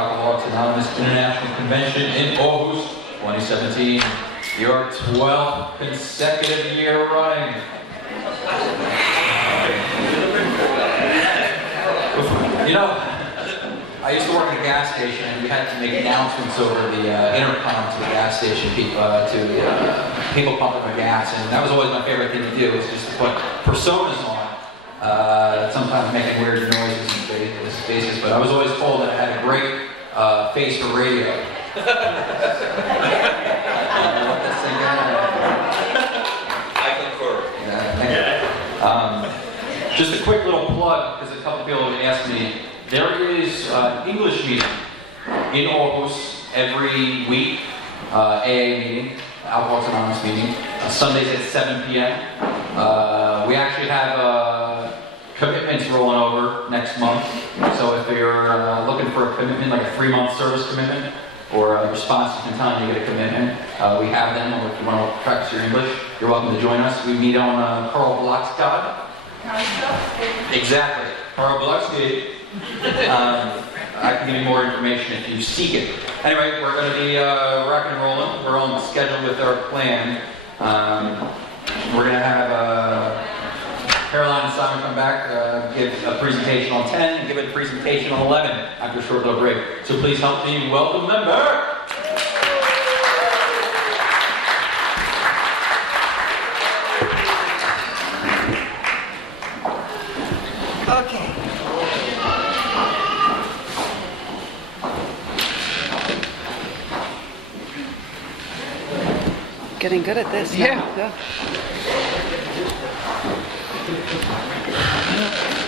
Alcoholics Anonymous International Convention in Aarhus 2017. Your 12th consecutive year running. You know, I used to work at a gas station, and we had to make announcements over the intercom to the gas station people, people pumping their gas, and that was always my favorite thing to do, was just to put personas on, sometimes making weird noises and faces, but I was always told that I had a great face for radio. I concur. Just a quick little plug, because a couple people have asked me. There is an English meeting in Aarhus every week, AA meeting, Alcoholics Anonymous meeting, Sundays at 7 p.m. We actually have commitments rolling over next month, so if you're looking for a commitment, like a 3-month service commitment, or a response to time you get a commitment, we have them, or if you want to practice your English, you're welcome to join us. We meet on Karl Blockstad. Exactly, Karl Blockstad. I can give you more information if you seek it. Anyway, we're going to be rocking and rolling. We're on schedule with our plan. We're going to have Caroline and Simon come back, give a presentation on 10, and give a presentation on 11 after a short little break. So please help me welcome them back. Okay. Getting good at this now. Yeah.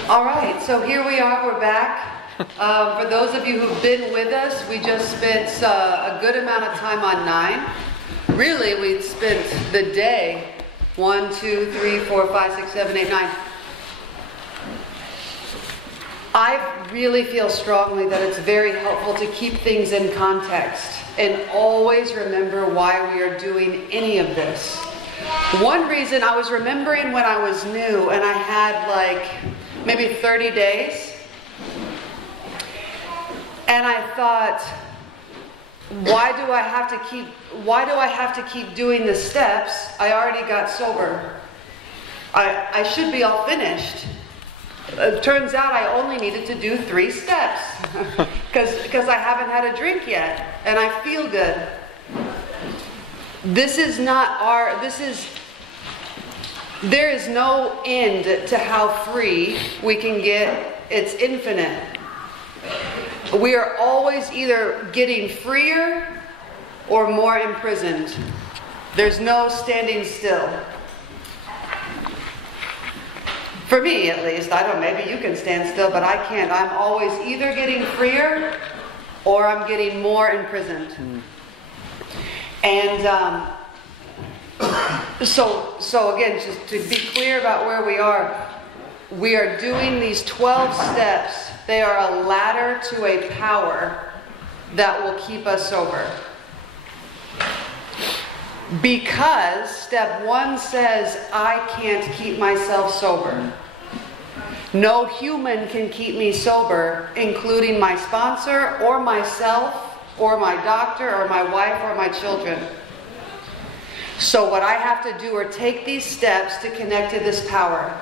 All right, so here we are, we're back. For those of you who've been with us, we just spent a good amount of time on 9. Really, we spent the day, 1, 2, 3, 4, 5, 6, 7, 8, 9. I really feel strongly that it's very helpful to keep things in context and always remember why we are doing any of this. One reason, I was remembering when I was new and I had like maybe 30 days, and I thought, why do I have to keep doing the steps? I already got sober. I should be all finished. It turns out I only needed to do 3 steps because I haven't had a drink yet and I feel good. There is no end to how free we can get. It's infinite. We are always either getting freer or more imprisoned. There's no standing still. For me, at least. I don't know, maybe you can stand still, but I can't. I'm always either getting freer or I'm getting more imprisoned. And so again, just to be clear about where we are doing these 12 steps. They are a ladder to a power that will keep us sober. Because step 1 says, I can't keep myself sober. No human can keep me sober, including my sponsor or myself or my doctor or my wife or my children. So what I have to do are take these steps to connect to this power.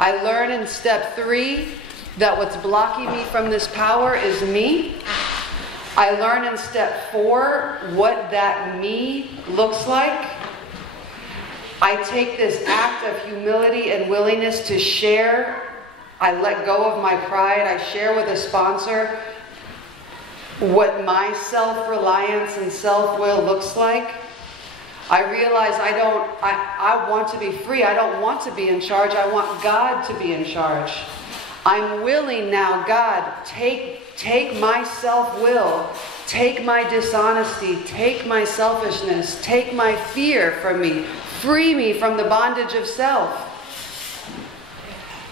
I learn in step 3 that what's blocking me from this power is me. I learn in step 4 what that me looks like. I take this act of humility and willingness to share. I let go of my pride. I share with a sponsor what my self-reliance and self-will looks like. I realize I want to be free. I don't want to be in charge. I want God to be in charge. I'm willing now, God, take my self-will, take my dishonesty, take my selfishness, take my fear from me, free me from the bondage of self.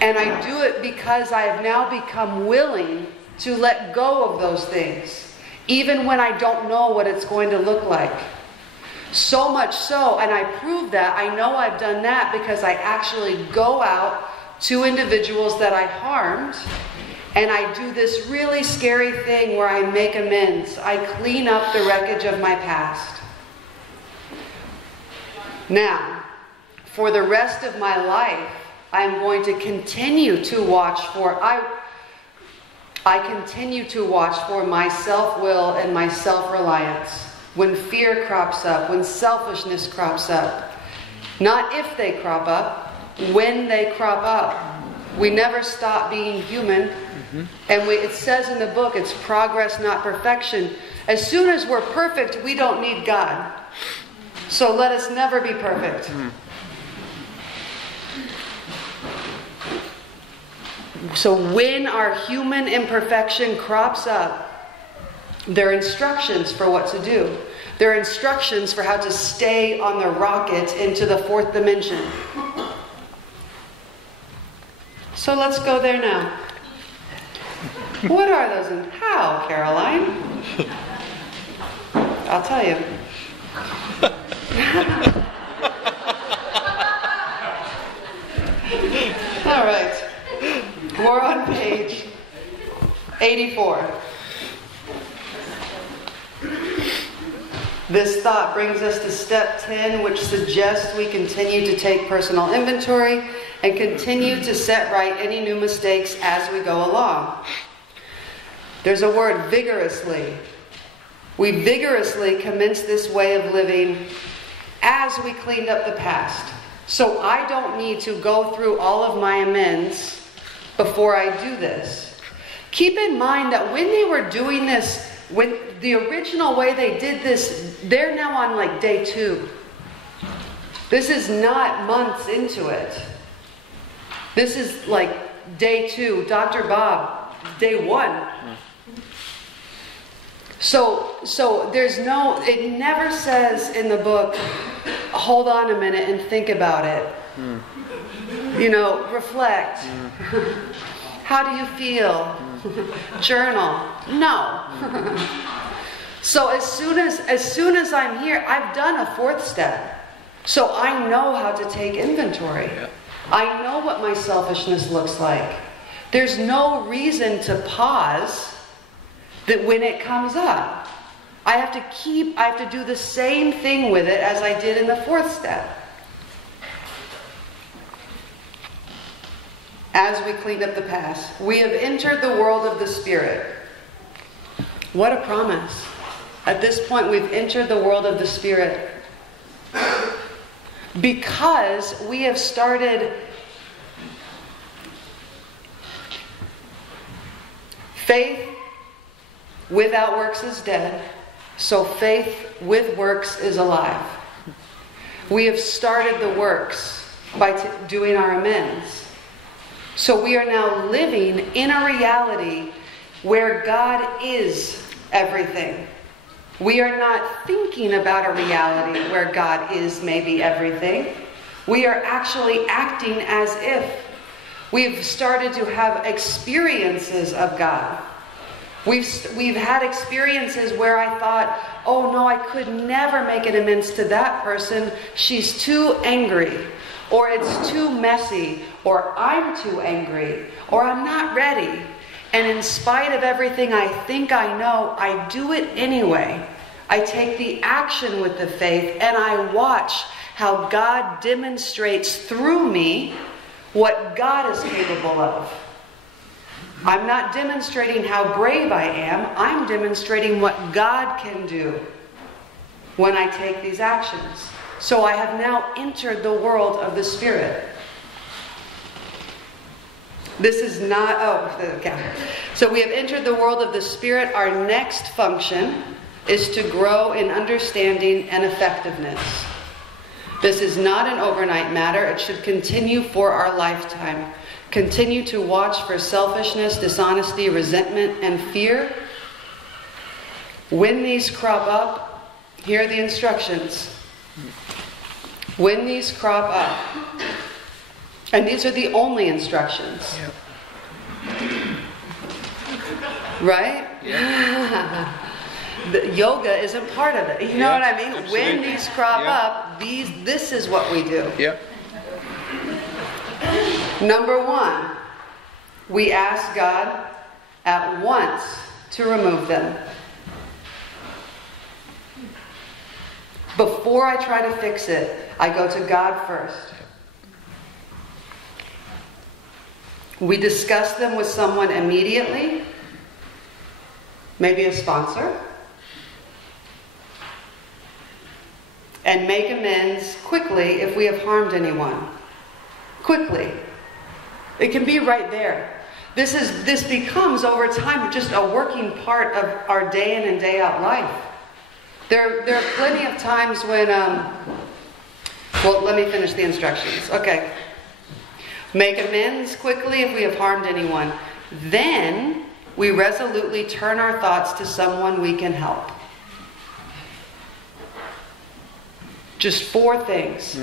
And I do it because I have now become willing to let go of those things, even when I don't know what it's going to look like. So much so, and I prove that, I know I've done that because I actually go out to individuals that I harmed And I do this really scary thing where I make amends. I clean up the wreckage of my past. Now, for the rest of my life, I'm going to continue to watch for, I continue to watch for my self-will and my self-reliance. When fear crops up, when selfishness crops up. Not if they crop up, when they crop up. We never stop being human. And it says in the book, it's progress, not perfection. As soon as we're perfect, we don't need God. So let us never be perfect. So when our human imperfection crops up, there are instructions for what to do. There are instructions for how to stay on the rocket into the fourth dimension. So let's go there now. What are those and how, Caroline? I'll tell you. All right. We're on page 84. This thought brings us to step 10, which suggests we continue to take personal inventory and continue to set right any new mistakes as we go along. There's a word, vigorously. We vigorously commence this way of living as we cleaned up the past. So I don't need to go through all of my amends before I do this. Keep in mind that when they were doing this, when the original way they did this, they're now on like day 2. This is not months into it. This is like day 2. Dr. Bob, day 1. So there's no, it never says in the book, hold on a minute and think about it. You know, reflect. How do you feel? Journal. No. So as soon as I'm here, I've done a 4th step. So I know how to take inventory. I know what my selfishness looks like. There's no reason to pause that when it comes up. I have to do the same thing with it as I did in the 4th step. As we cleaned up the past, we have entered the world of the Spirit. What a promise. At this point, we've entered the world of the Spirit. Because we have started faith without works is dead, so faith with works is alive. We have started the works by doing our amends. So we are now living in a reality where God is everything. We are not thinking about a reality where God is maybe everything. We are actually acting as if. We've started to have experiences of God. We've had experiences where I thought, oh no, I could never make an amends to that person. She's too angry, or it's too messy, or I'm too angry, or I'm not ready. And in spite of everything I think I know, I do it anyway. I take the action with the faith and I watch how God demonstrates through me what God is capable of. I'm not demonstrating how brave I am. I'm demonstrating what God can do when I take these actions. So I have now entered the world of the Spirit. This is not, okay. So we have entered the world of the Spirit. Our next function is to grow in understanding and effectiveness. This is not an overnight matter. It should continue for our lifetime. Continue to watch for selfishness, dishonesty, resentment, and fear. When these crop up, here are the instructions. When these crop up, and these are the only instructions. Right? Yeah. The yoga isn't part of it. You know what I mean? Absolutely. When these crop up, this is what we do. Yeah. Number 1, we ask God at once to remove them. Before I try to fix it, I go to God first. We discuss them with someone immediately, maybe a sponsor, and make amends quickly if we have harmed anyone. Quickly. It can be right there. This becomes over time just a working part of our day in and day out life. There are plenty of times when, well, let me finish the instructions. Okay. Make amends quickly if we have harmed anyone. Then we resolutely turn our thoughts to someone we can help. Just 4 things.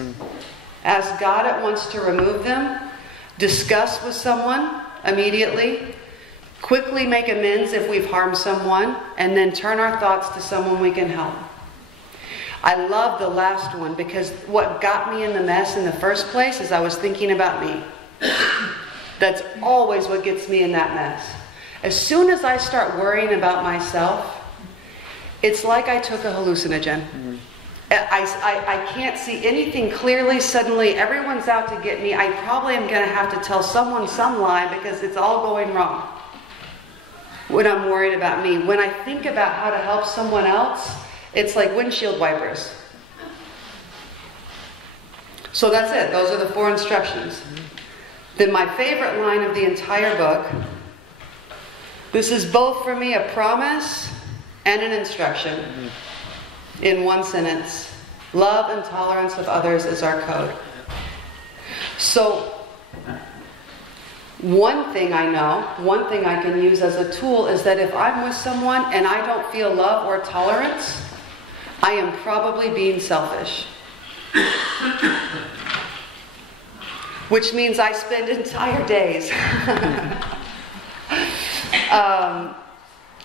Ask God at once to remove them. Discuss with someone immediately. Quickly make amends if we've harmed someone. And then turn our thoughts to someone we can help. I love the last one because what got me in the mess in the first place is I was thinking about me. That's always what gets me in that mess. As soon as I start worrying about myself, it's like I took a hallucinogen. I can't see anything clearly. Suddenly everyone's out to get me. I probably am going to have to tell someone some lie because it's all going wrong when I'm worried about me. When I think about how to help someone else, it's like windshield wipers. So that's it. Those are the 4 instructions. Then my favorite line of the entire book. This is both for me a promise and an instruction. In one sentence. Love and tolerance of others is our code. So, one thing I know, one thing I can use as a tool is that if I'm with someone and I don't feel love or tolerance, I am probably being selfish. Which means I spend entire days.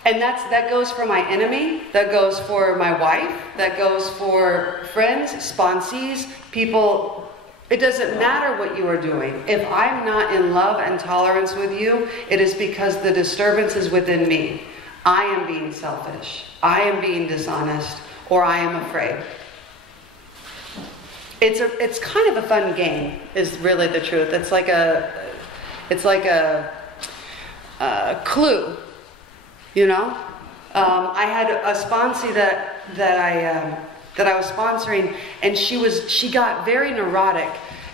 And that goes for my enemy, that goes for my wife, that goes for friends, sponsees, people. It doesn't matter what you are doing. If I'm not in love and tolerance with you, it is because the disturbance is within me. I am being selfish. I am being dishonest, or I am afraid. It's kind of a fun game, is really the truth. It's like a clue. You know, I had a sponsee that I was sponsoring, and she got very neurotic.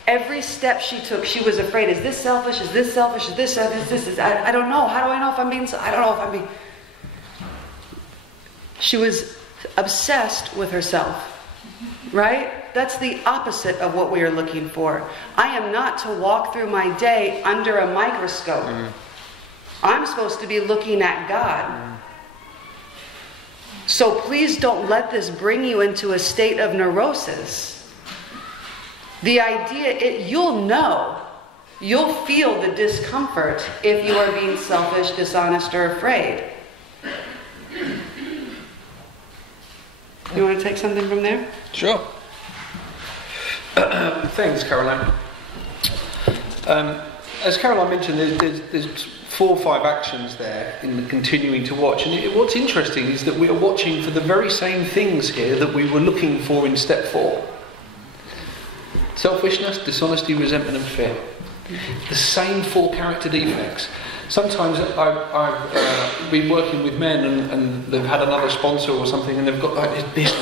Every step she took, she was afraid. Is this selfish? Is this selfish? Is this selfish? I don't know. How do I know if I'm being? I don't know if I'm being. She was obsessed with herself, right? That's the opposite of what we are looking for. I am not to walk through my day under a microscope. I'm supposed to be looking at God. So please don't let this bring you into a state of neurosis. The idea, you'll know, you'll feel the discomfort if you are being selfish, dishonest, or afraid. You want to take something from there? Sure. Thanks, Caroline. As Caroline mentioned, there's 4 or 5 actions there in the continuing to watch. And what's interesting is that we are watching for the very same things here that we were looking for in step 4. Selfishness, dishonesty, resentment and fear. The same 4 character defects. Sometimes I've been working with men and they've had another sponsor or something and they've got like this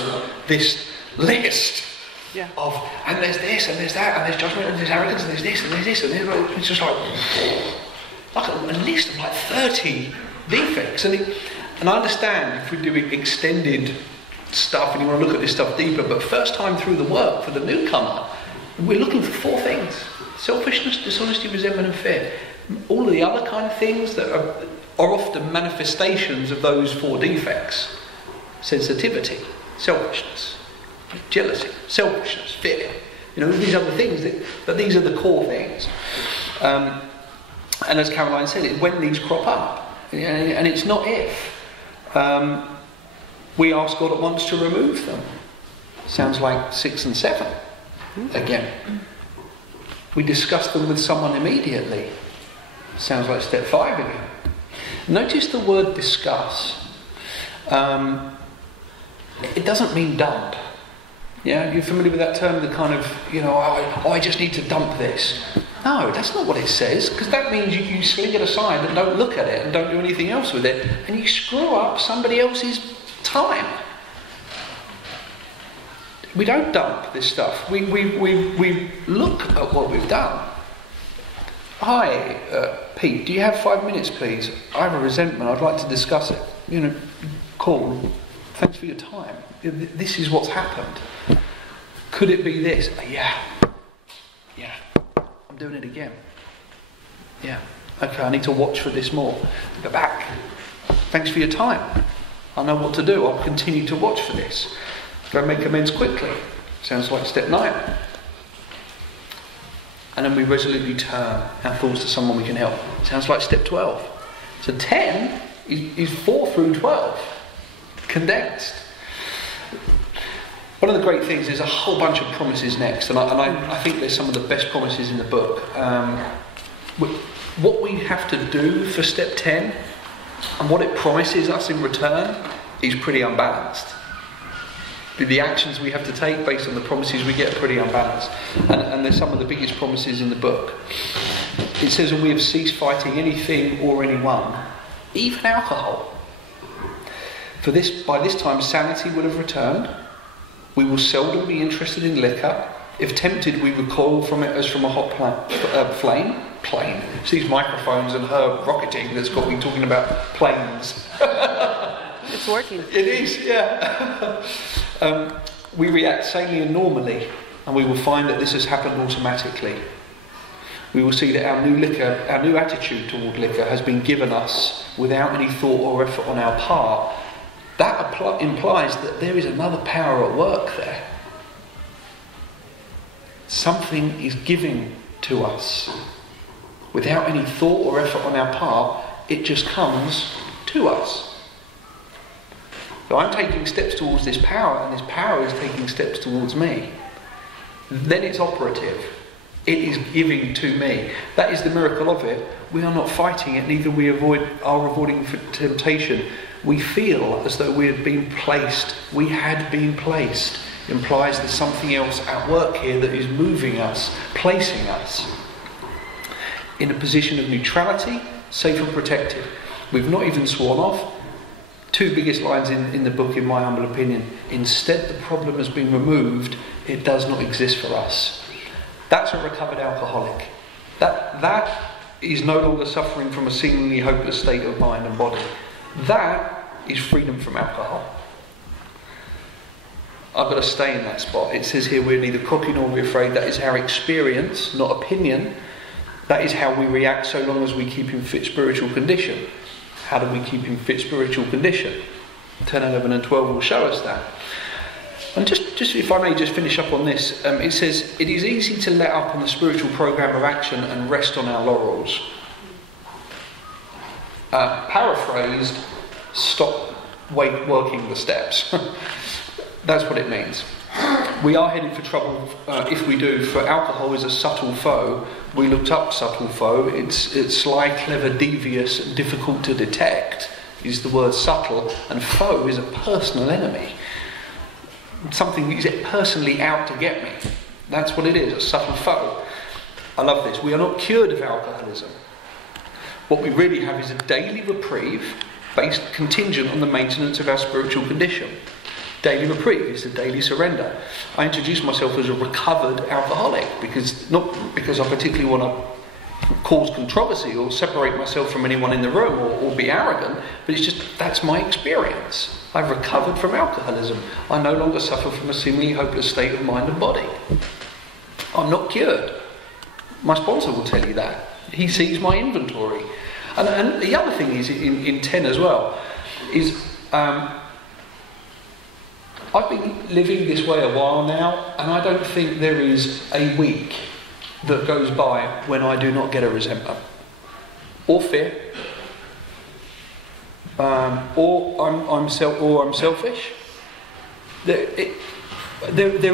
list. Yeah. And there's this and there's that and there's judgment and there's arrogance and there's this and there's this and it's just like a list of like 30 defects. And I understand if we're doing extended stuff and you want to look at this stuff deeper, but first time through the work for the newcomer, we're looking for 4 things: selfishness, dishonesty, resentment and fear. All of the other kind of things that are often manifestations of those 4 defects: sensitivity, selfishness, jealousy, selfishness, fear. You know, these are the things but these are the core things. And as Caroline said, it's when these crop up, and it's not if. We ask God at once to remove them. Sounds like 6 and 7 again. We discuss them with someone immediately. Sounds like step 5 again. Notice the word discuss. It doesn't mean dump. Yeah, you're familiar with that term, the kind of, I just need to dump this. No, that's not what it says, because that means you sling it aside and don't look at it and don't do anything else with it, and you screw up somebody else's time. We don't dump this stuff. We look at what we've done. Hi, Pete, do you have 5 minutes, please? I have a resentment, I'd like to discuss it. Cool. Thanks for your time. This is what's happened. Could it be this? Yeah. I'm doing it again. Yeah. Okay, I need to watch for this more. Go back. Thanks for your time. I know what to do. I'll continue to watch for this. Go make amends quickly. Sounds like step 9. And then we resolutely turn our thoughts to someone we can help. Sounds like step 12. So 10 is 4 through 12. Condensed. One of the great things is a whole bunch of promises next, and I think there's some of the best promises in the book. What we have to do for step 10 and what it promises us in return is pretty unbalanced. The actions we have to take based on the promises we get are pretty unbalanced, and there's some of the biggest promises in the book. It says, "And we have ceased fighting anything or anyone, even alcohol. For this, by this time, sanity will have returned. We will seldom be interested in liquor. If tempted, we recoil from it as from a hot flame. Plane. It's these microphones and her rocketing that's got me talking about planes. It's working. It is, yeah. We react sanely and normally, and we will find that this has happened automatically. We will see that our new attitude toward liquor has been given us without any thought or effort on our part. That implies that there is another power at work there. Something is giving to us. Without any thought or effort on our part, it just comes to us. So I'm taking steps towards this power, and this power is taking steps towards me. Then it's operative. It is giving to me. That is the miracle of it. We are not fighting it, neither are avoiding temptation. We feel as though we had been placed. Implies there's something else at work here that is moving us, placing us in a position of neutrality, safe and protected. We've not even sworn off. 2 biggest lines in the book, in my humble opinion. Instead, the problem has been removed. It does not exist for us. That's a recovered alcoholic. That is no longer suffering from a seemingly hopeless state of mind and body. That is freedom from alcohol. I've got to stay in that spot. It says here we're neither cocky nor we're afraid. That is our experience, not opinion. That is how we react so long as we keep in fit spiritual condition. How do we keep in fit spiritual condition? 10, 11 and 12 will show us that. And just if I may just finish up on this, it says, it is easy to let up on the spiritual program of action and rest on our laurels. Paraphrased, stop working the steps. That's what it means. We are headed for trouble if we do, for alcohol is a subtle foe. We looked up subtle foe. It's sly, clever, devious, difficult to detect, is the word subtle, and foe is a personal enemy. Something is personally out to get me. That's what it is, a subtle foe. I love this. We are not cured of alcoholism. What we really have is a daily reprieve based contingent on the maintenance of our spiritual condition. Daily reprieve is a daily surrender. I introduce myself as a recovered alcoholic not because I particularly want to cause controversy or separate myself from anyone in the room or be arrogant, but it's just that's my experience. I've recovered from alcoholism. I no longer suffer from a seemingly hopeless state of mind and body. I'm not cured. My sponsor will tell you that. He sees my inventory. And the other thing is in 10 as well, is I've been living this way a while now, and I don't think there is a week that goes by when I do not get a resentment or fear, or I'm selfish. There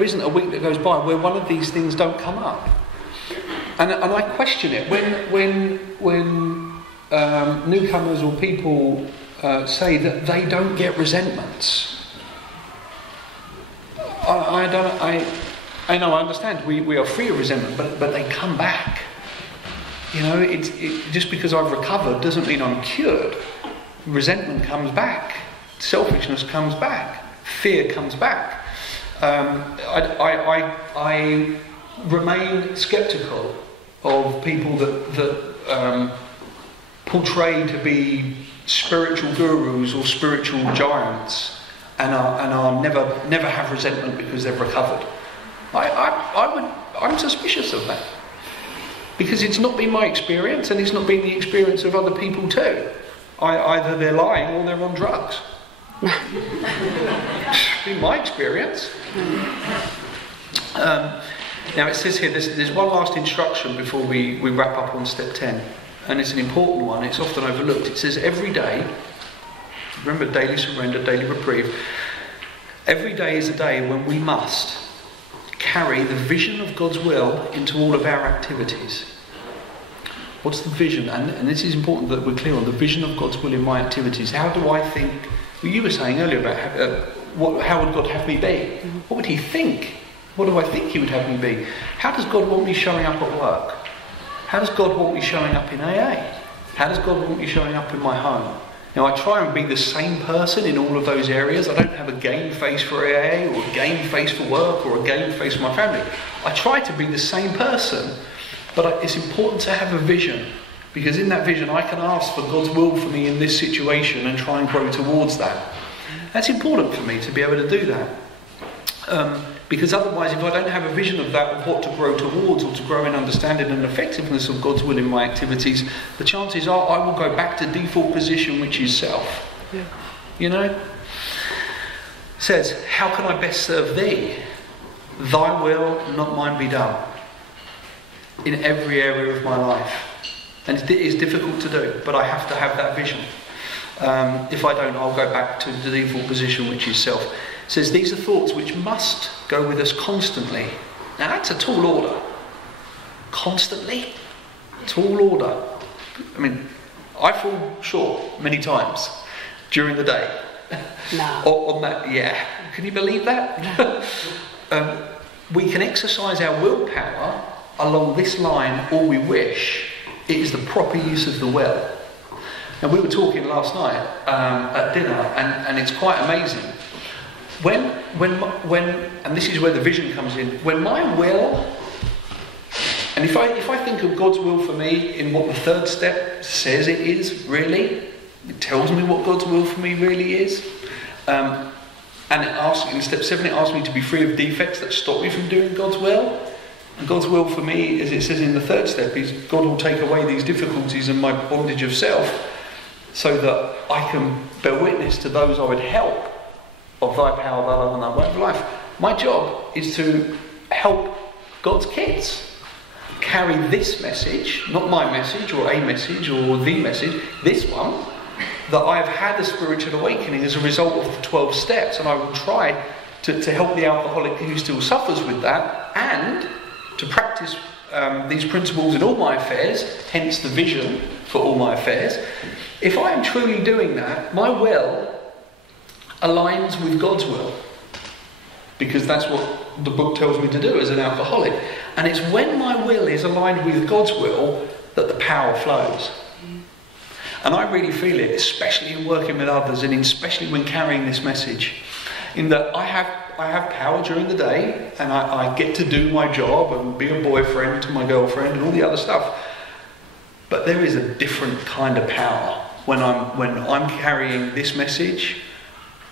isn't a week that goes by where one of these things don't come up, and I question it when newcomers or people say that they don't get resentments. I know, I understand. We are free of resentment, but they come back. You know, just because I've recovered doesn't mean I'm cured. Resentment comes back. Selfishness comes back. Fear comes back. I remain sceptical of people that portray to be spiritual gurus or spiritual giants and are never have resentment because they've recovered. I'm suspicious of that, because it's not been my experience, and it's not been the experience of other people too. Either they're lying or they're on drugs. In my experience. Now it says here, there's one last instruction before we wrap up on step 10, and it's an important one. It's often overlooked. It says every day, remember daily surrender, daily reprieve, every day is a day when we must carry the vision of God's will into all of our activities. What's the vision? And this is important that we're clear on the vision of God's will in my activities. How do I think? Well, you were saying earlier about how would God have me be? What would He think? What do I think He would have me be? How does God want me showing up at work? How does God want me showing up in AA? How does God want me showing up in my home? Now, I try and be the same person in all of those areas. I don't have a game face for AA or a game face for work or a game face for my family. I try to be the same person, but it's important to have a vision, because in that vision I can ask for God's will for me in this situation and try and grow towards that. That's important for me to be able to do that. Because otherwise, if I don't have a vision of that, of what to grow towards or to grow in understanding and effectiveness of God's will in my activities, the chances are I will go back to default position, which is self. Yeah. You know? It says, how can I best serve thee? Thy will, not mine, be done. In every area of my life. And it is difficult to do, but I have to have that vision. If I don't, I'll go back to the default position, which is self. It says, these are thoughts which must go with us constantly. Now that's a tall order. Constantly? Tall order. I mean, I fall short many times during the day. No. on that, yeah. Can you believe that? We can exercise our willpower along this line all we wish. It is the proper use of the will. And we were talking last night at dinner, and it's quite amazing. When, and this is where the vision comes in. When my will, and if I think of God's will for me in what the third step says it is, really, it tells me what God's will for me really is. And it asks, in step 7, it asks me to be free of defects that stop me from doing God's will. And God's will for me, as it says in the third step, is God will take away these difficulties and my bondage of self, so that I can bear witness to those I would help of thy power, thy love, and thy way of life. My job is to help God's kids carry this message, not my message or a message or the message, this one, that I have had a spiritual awakening as a result of the 12 steps, and I will try to help the alcoholic who still suffers with that, and to practice these principles in all my affairs, hence the vision for all my affairs. If I am truly doing that, my will aligns with God's will, because that's what the book tells me to do as an alcoholic. And it's when my will is aligned with God's will that the power flows. And I really feel it, especially in working with others, and especially when carrying this message, in that I have power during the day, and I get to do my job and be a boyfriend to my girlfriend and all the other stuff. But there is a different kind of power when I'm carrying this message,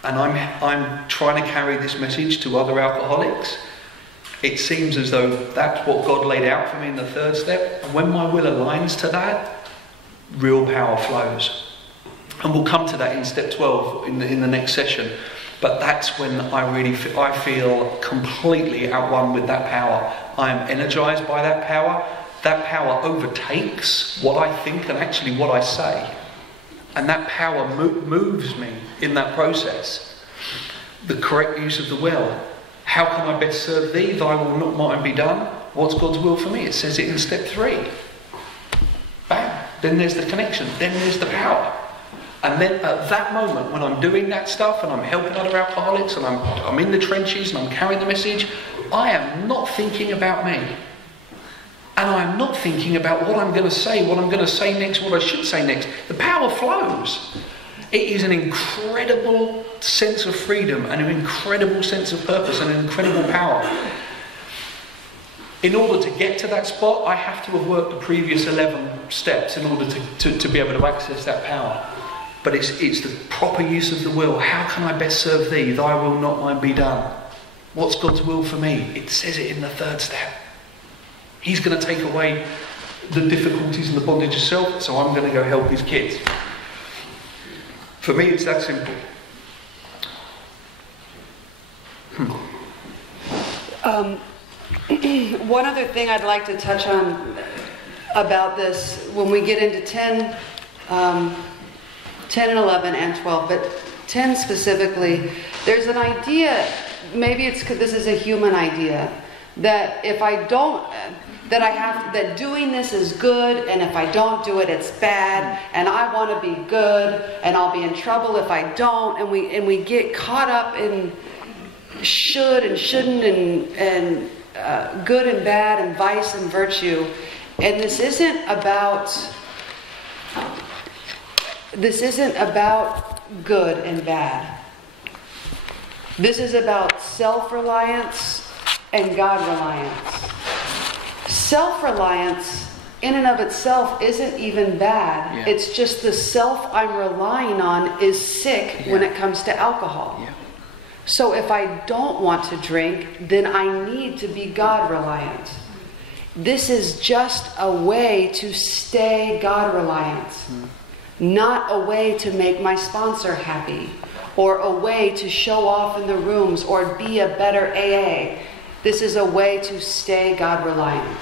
and I'm trying to carry this message to other alcoholics. It seems as though that's what God laid out for me in the third step. And when my will aligns to that, real power flows. And we'll come to that in step 12 in the next session. But that's when I feel completely at one with that power. I am energized by that power. That power overtakes what I think and actually what I say. And that power moves me in that process. The correct use of the will. How can I best serve thee? Thy will, not mine, be done. What's God's will for me? It says it in step 3. Bang. then there's the connection, then there's the power. And then at that moment, when I'm doing that stuff and I'm helping other alcoholics and I'm in the trenches and I'm carrying the message, I am not thinking about me. And I'm not thinking about what I'm going to say, what I'm going to say next, what I should say next. The power flows. It is an incredible sense of freedom and an incredible sense of purpose and an incredible power. In order to get to that spot, I have to have worked the previous 11 steps in order to be able to access that power. But it's the proper use of the will. How can I best serve thee? Thy will, not mine, be done. What's God's will for me? It says it in the third step. He's going to take away the difficulties and the bondage of self, so I'm going to go help his kids. For me, it's that simple. One other thing I'd like to touch on about this, when we get into 10 and 11 and 12, but 10 specifically, there's an idea, maybe it's because this is a human idea, that if I don't, that doing this is good, and if I don't do it, it's bad, and I want to be good, and I'll be in trouble if I don't, and we get caught up in should and shouldn't and good and bad and vice and virtue, and this isn't about good and bad. This is about self-reliance and God-reliance. Self-reliance in and of itself isn't even bad. Yeah. It's just the self I'm relying on is sick when it comes to alcohol. Yeah. So if I don't want to drink, then I need to be God-reliant. This is just a way to stay God-reliant. Not a way to make my sponsor happy, or a way to show off in the rooms, or be a better AA. This is a way to stay God-reliant.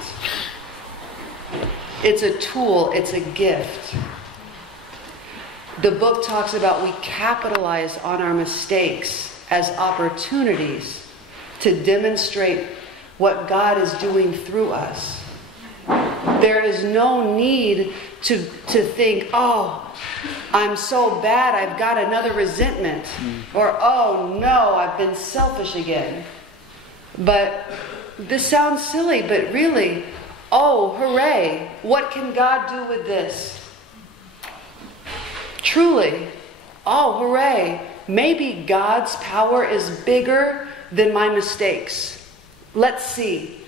It's a tool, it's a gift. The book talks about we capitalize on our mistakes as opportunities to demonstrate what God is doing through us. There is no need to think, oh, I'm so bad, I've got another resentment. Or, oh no, I've been selfish again. But this sounds silly, but really, oh, hooray, what can God do with this? Truly, oh, hooray, maybe God's power is bigger than my mistakes. Let's see.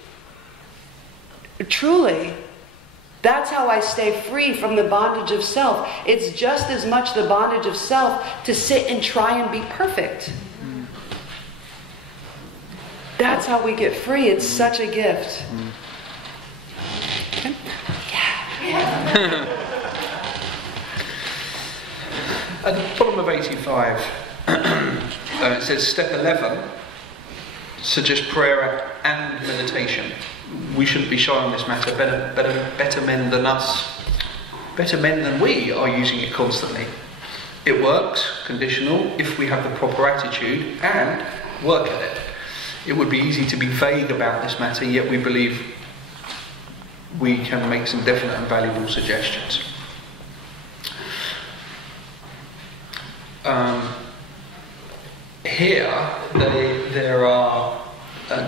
Truly, that's how I stay free from the bondage of self. It's just as much the bondage of self to sit and try and be perfect. That's how we get free. It's such a gift. Okay? Yeah. At the bottom of 85, it says step 11, suggest prayer and meditation. We shouldn't be shy on this matter. Better men than us, better men than we are using it constantly. It works, conditional, if we have the proper attitude and work at it. It would be easy to be vague about this matter, yet we believe we can make some definite and valuable suggestions. Here, there are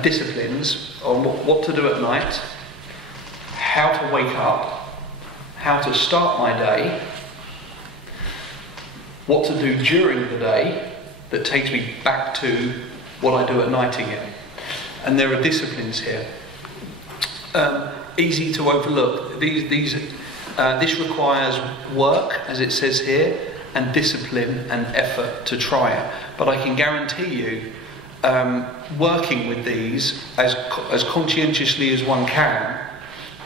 disciplines on what to do at night, how to wake up, how to start my day, what to do during the day that takes me back to what I do at night again. And there are disciplines here. Easy to overlook. This requires work, as it says here, and discipline and effort to try it. But I can guarantee you, working with these as conscientiously as one can,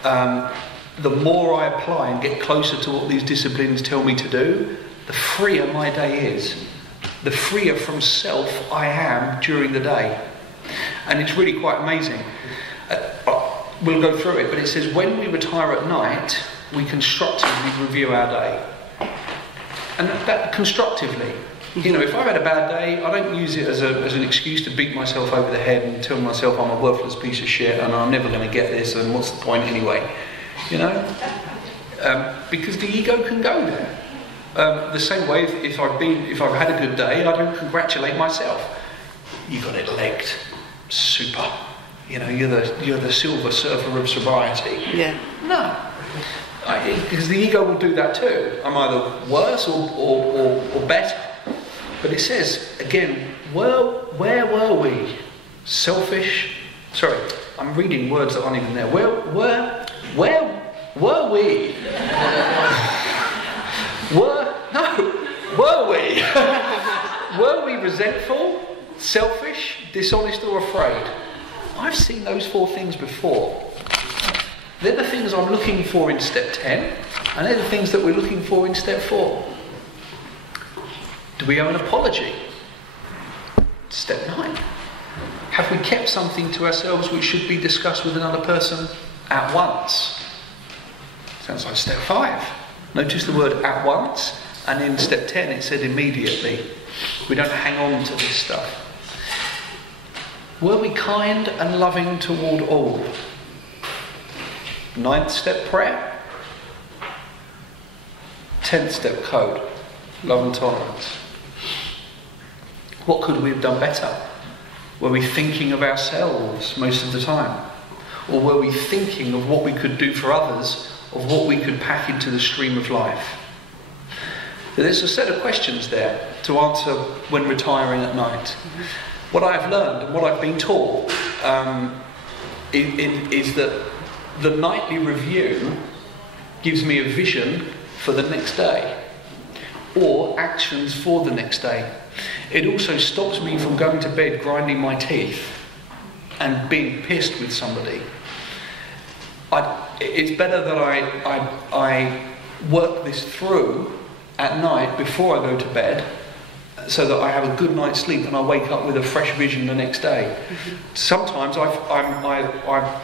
the more I apply and get closer to what these disciplines tell me to do, the freer my day is. The freer from self I am during the day. And it's really quite amazing. We'll go through it, but it says when we retire at night, we constructively review our day. And that constructively. You know, if I've had a bad day, I don't use it as an excuse to beat myself over the head and tell myself I'm a worthless piece of shit and I'm never going to get this and what's the point anyway. You know? because the ego can go there. The same way, if I've had a good day, I don't congratulate myself. You got it legged, super. You know, you're the silver surfer of sobriety. Yeah. No, because the ego will do that too. I'm either worse or better. But it says again, where were we? Selfish. Sorry, I'm reading words that aren't even there. Where were we? Were we? Were we resentful, selfish, dishonest, or afraid? I've seen those 4 things before. They're the things I'm looking for in step 10, and they're the things that we're looking for in step 4. Do we owe an apology? Step 9. Have we kept something to ourselves which should be discussed with another person at once? Sounds like step 5. Notice the word at once, and in step 10 it said immediately. We don't hang on to this stuff. Were we kind and loving toward all? 9th step prayer. 10th step code, love and tolerance. What could we have done better? Were we thinking of ourselves most of the time? Or were we thinking of what we could do for others, of what we could pack into the stream of life? So there's a set of questions there to answer when retiring at night. What I've learned and what I've been taught is that the nightly review gives me a vision for the next day or actions for the next day. It also stops me from going to bed grinding my teeth and being pissed with somebody. It's better that I work this through at night before I go to bed, so that I have a good night's sleep and I wake up with a fresh vision the next day. Sometimes I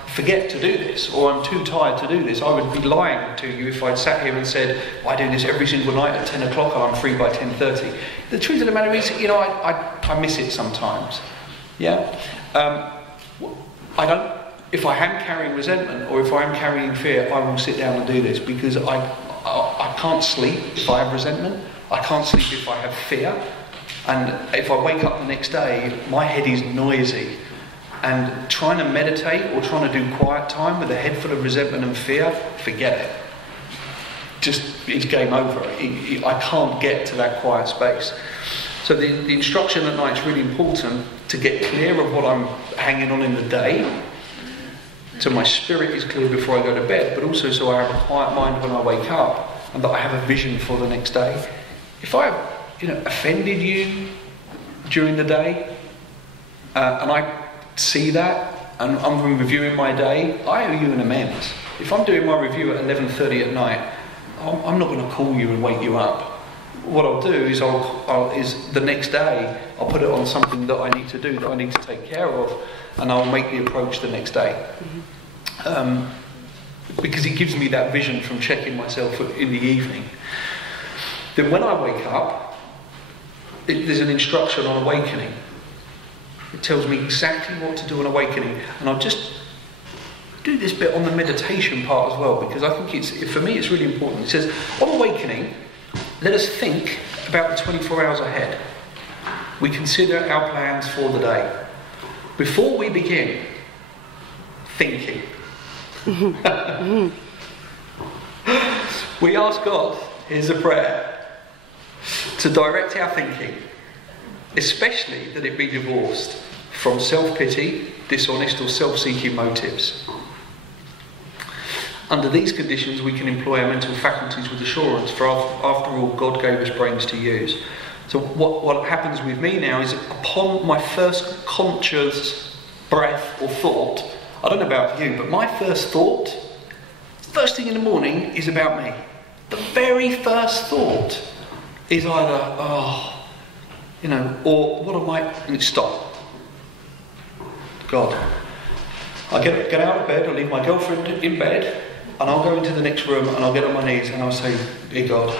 forget to do this, or I'm too tired to do this. I would be lying to you if I'd sat here and said, I do this every single night at 10 o'clock and I'm free by 10:30. The truth of the matter is, you know, I miss it sometimes. Yeah? If I am carrying resentment or if I am carrying fear, I will sit down and do this, because I can't sleep if I have resentment. I can't sleep if I have fear. And if I wake up the next day, my head is noisy. And trying to meditate or trying to do quiet time with a head full of resentment and fear, forget it. It's game over. I can't get to that quiet space. So the instruction at night is really important to get clear of what I'm hanging on in the day, so my spirit is clear before I go to bed, but also so I have a quiet mind when I wake up and that I have a vision for the next day. If I offended you during the day, and I see that, and I'm reviewing my day, I owe you an amends. If I'm doing my review at 11:30 at night, I'm not going to call you and wake you up. What I'll do is is the next day I'll put it on something that I need to do, that I need to take care of, and I'll make the approach the next day. Because it gives me that vision from checking myself in the evening. Then when I wake up, there's an instruction on awakening. It tells me exactly what to do on awakening. And I'll just do this bit on the meditation part as well, because I think for me it's really important. It says, on awakening, let us think about the 24 hours ahead. We consider our plans for the day. Before we begin thinking, we ask God, here's a prayer, to direct our thinking, especially that it be divorced from self-pity, dishonest or self-seeking motives. Under these conditions we can employ our mental faculties with assurance, for after all God gave us brains to use. So what happens with me now is, upon my first conscious breath or thought, I don't know about you, but my first thought, first thing in the morning, is about me. The very first thought is either, or what am I, and stop. God. I get out of bed, I leave my girlfriend in bed, and I'll go into the next room and I'll get on my knees and I'll say, dear God,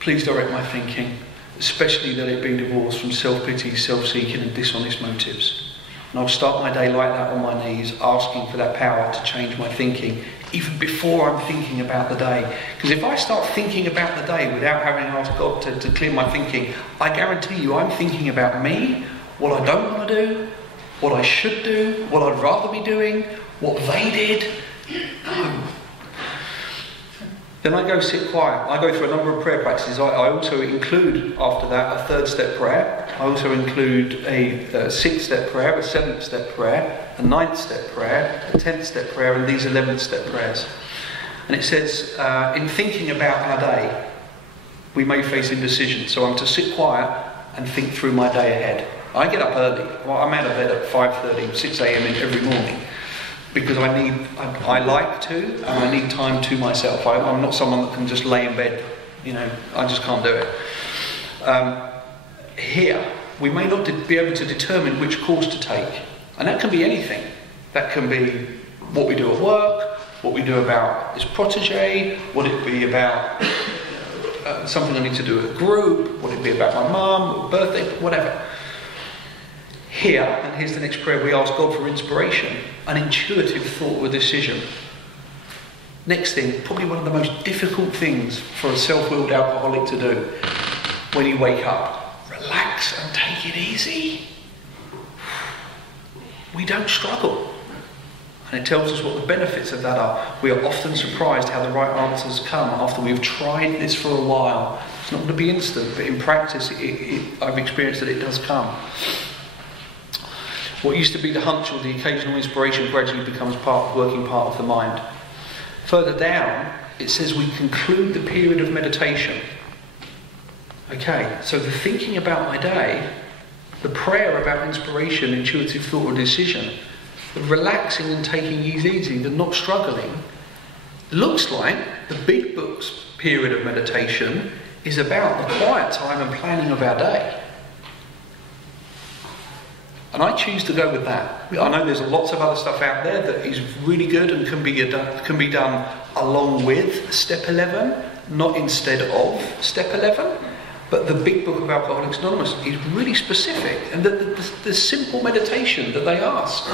please direct my thinking, especially that it be divorced from self-pity, self-seeking and dishonest motives. And I'll start my day like that on my knees, asking for that power to change my thinking even before I'm thinking about the day. Because if I start thinking about the day without having asked God to clear my thinking, I guarantee you I'm thinking about me, what I don't want to do, what I should do, what I'd rather be doing, what they did. No. Then I go sit quiet. I go through a number of prayer practices. I also include, after that, a 3rd step prayer. I also include a 6th step prayer, a 7th step prayer, a 9th step prayer, a 10th step prayer, and these 11th step prayers. And it says, in thinking about our day, we may face indecision. So I'm to sit quiet and think through my day ahead. I get up early. Well, I'm out of bed at 5:30, 6 a.m. every morning. Because I like to, and I need time to myself. I'm not someone that can just lay in bed, I just can't do it. Here, we may not be able to determine which course to take. And that can be anything. That can be what we do at work, what we do about this protege, what it be about something I need to do at a group, what it be about my mum, birthday, whatever. Here, and here's the next prayer, we ask God for inspiration, an intuitive thought or decision. Next thing, probably one of the most difficult things for a self-willed alcoholic to do when you wake up. Relax and take it easy. We don't struggle. And it tells us what the benefits of that are. We are often surprised how the right answers come after we've tried this for a while. It's not going to be instant, but in practice, I've experienced that it does come. What used to be the hunch or the occasional inspiration gradually becomes working part of the mind. Further down, it says we conclude the period of meditation. Okay, so the thinking about my day, the prayer about inspiration, intuitive thought or decision, the relaxing and taking it easy, the not struggling, looks like the big book's period of meditation is about the quiet time and planning of our day. And I choose to go with that. I know there's lots of other stuff out there that is really good and can be done along with step 11, not instead of step 11. But the big book of Alcoholics Anonymous is really specific, and the simple meditation that they ask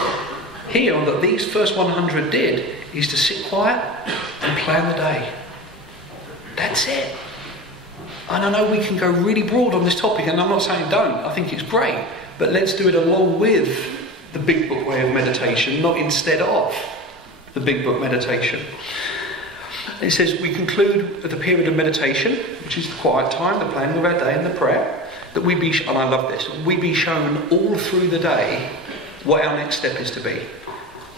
here, that these first 100 did, is to sit quiet and plan the day. That's it. And I know we can go really broad on this topic, and I'm not saying don't. I think it's great. But let's do it along with the big book way of meditation, not instead of the big book meditation. It says we conclude the period of meditation, which is the quiet time, the planning of our day and the prayer, that we be, and I love this, we be shown all through the day what our next step is to be.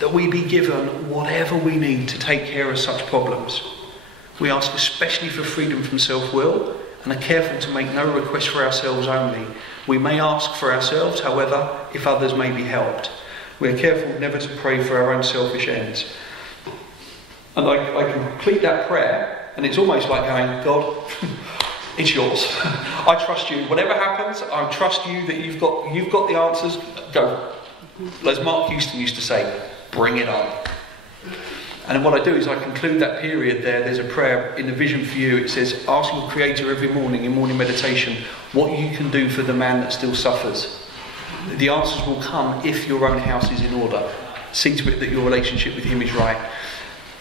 That we be given whatever we need to take care of such problems. We ask especially for freedom from self-will and are careful to make no request for ourselves only. We may ask for ourselves, however, if others may be helped. We are careful never to pray for our own selfish ends. And I can complete that prayer, and it's almost like going, God, it's yours. I trust you. Whatever happens, I trust you that you've got the answers. Go. As Mark Houston used to say, bring it on. And what I do is I conclude that period there. There's a prayer in the Vision for You. It says, ask your Creator every morning in morning meditation what you can do for the man that still suffers. The answers will come if your own house is in order. See to it that your relationship with him is right.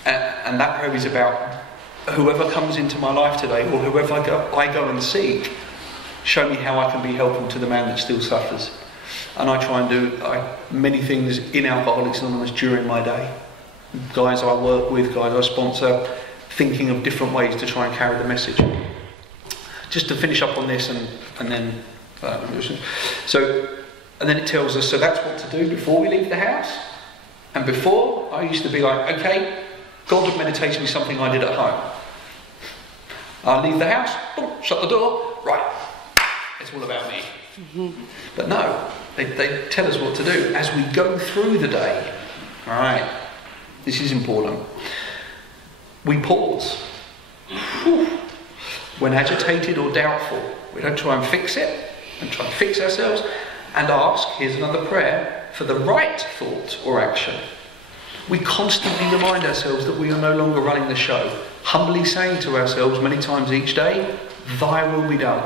And that prayer is about whoever comes into my life today, or whoever I go and seek, show me how I can be helpful to the man that still suffers. And I try and do many things in Alcoholics Anonymous during my day. Guys I work with, guys I sponsor, thinking of different ways to try and carry the message. Just to finish up on this and then then it tells us, so that's what to do before we leave the house. And before, I used to be like, okay, God meditation is something I did at home. I leave the house, boom, shut the door, right, it's all about me. Mm-hmm. But no, they tell us what to do as we go through the day. Alright, this is important. We pause. Whew. When agitated or doubtful, we don't try and fix it and try and fix ourselves, and ask, here's another prayer, for the right thought or action. We constantly remind ourselves that we are no longer running the show, humbly saying to ourselves many times each day, thy will be done.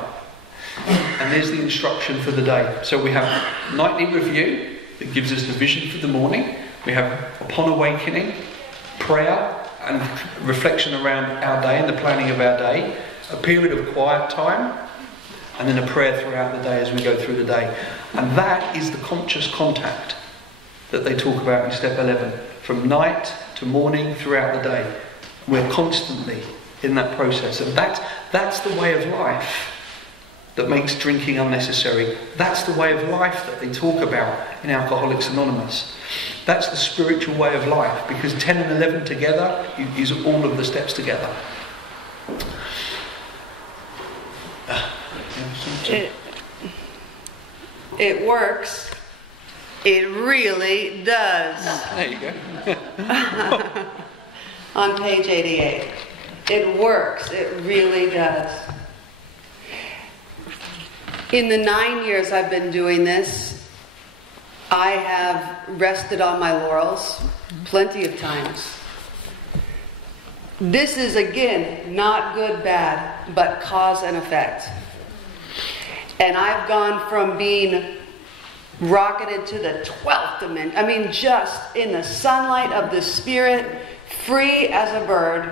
And there's the instruction for the day. So we have nightly review that gives us the vision for the morning. We have upon awakening, prayer, and reflection around our day and the planning of our day, a period of quiet time, and then a prayer throughout the day as we go through the day. And that is the conscious contact that they talk about in step 11. From night to morning throughout the day. We're constantly in that process. And that's the way of life that makes drinking unnecessary. That's the way of life that they talk about in Alcoholics Anonymous. That's the spiritual way of life, because 10 and 11 together is all of the steps together. It works. It really does. There you go. On page 88. It works. It really does. In the 9 years I've been doing this, I have rested on my laurels plenty of times. This is, again, not good, bad, but cause and effect. And I've gone from being rocketed to the 12th dimension, I mean, just in the sunlight of the Spirit, free as a bird,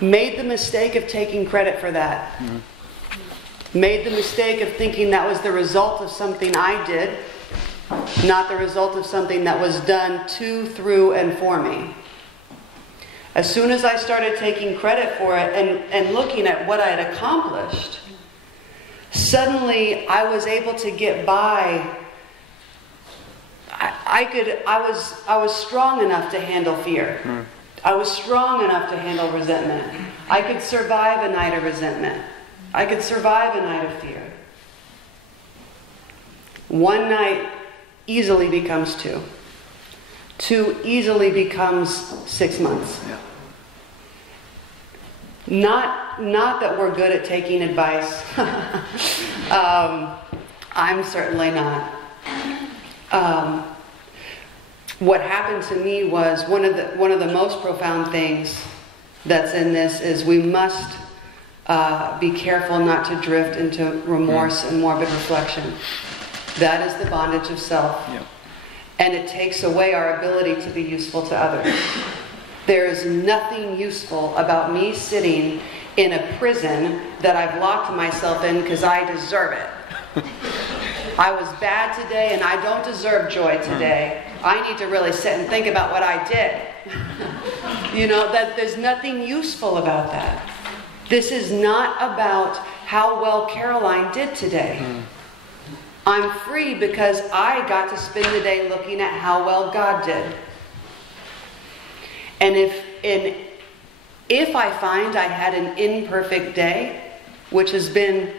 made the mistake of taking credit for that. Mm-hmm. Made the mistake of thinking that was the result of something I did, not the result of something that was done to, through, and for me. As soon as I started taking credit for it and looking at what I had accomplished, suddenly I was able to get by. I was strong enough to handle fear. Mm. I was strong enough to handle resentment. I could survive a night of resentment. I could survive a night of fear. One night easily becomes 2. 2 easily becomes 6 months. Yeah. Not that we're good at taking advice. I'm certainly not. What happened to me was one of the most profound things that's in this is we must be careful not to drift into remorse and morbid reflection. That is the bondage of self. Yeah. And it takes away our ability to be useful to others. There is nothing useful about me sitting in a prison that I've locked myself in because I deserve it. I was bad today and I don't deserve joy today. I need to really sit and think about what I did. That there's nothing useful about that. This is not about how well Caroline did today. I'm free because I got to spend the day looking at how well God did. And if I find I had an imperfect day, which has been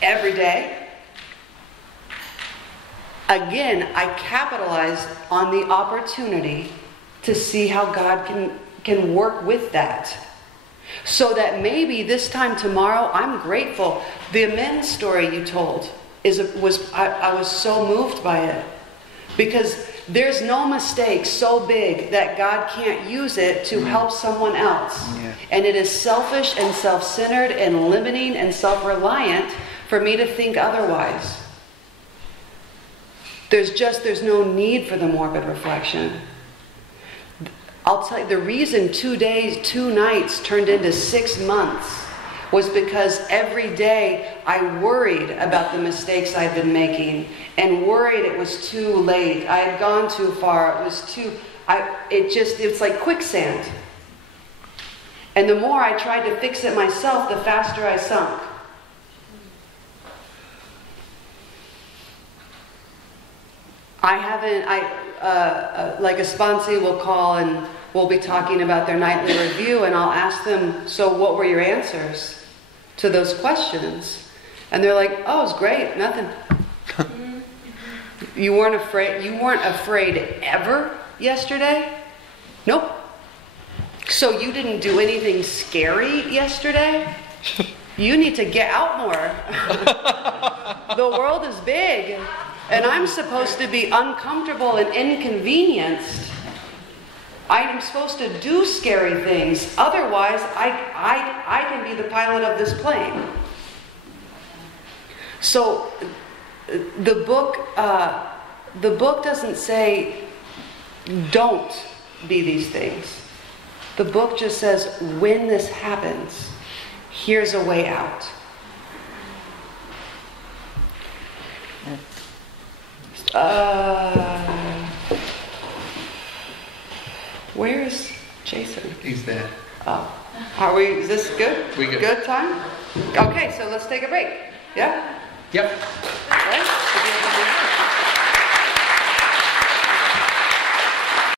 every day, again, I capitalize on the opportunity to see how God can work with that. So that maybe this time tomorrow, I'm grateful. The amends story you told I was so moved by it. Because there's no mistake so big that God can't use it to help someone else. Yeah. And it is selfish and self-centered and limiting and self-reliant for me to think otherwise. There's no need for the morbid reflection. I'll tell you, the reason 2 days, 2 nights turned into 6 months was because every day I worried about the mistakes I'd been making and worried it was too late. I had gone too far. It's like quicksand. And the more I tried to fix it myself, the faster I sunk. Like a sponsee will call and we'll be talking about their nightly review, and I'll ask them, so what were your answers to those questions? And they're like, oh, it was great, nothing. You weren't afraid ever yesterday? Nope. So you didn't do anything scary yesterday? You need to get out more. The world is big, and I'm supposed to be uncomfortable and inconvenienced. I'm supposed to do scary things. Otherwise, I can be the pilot of this plane. So the book doesn't say don't be these things. The book just says, when this happens, here's a way out. Where is Jason? He's there. Oh, are we? Is this good? We good. Good time? Okay, so let's take a break. Yeah. Yep.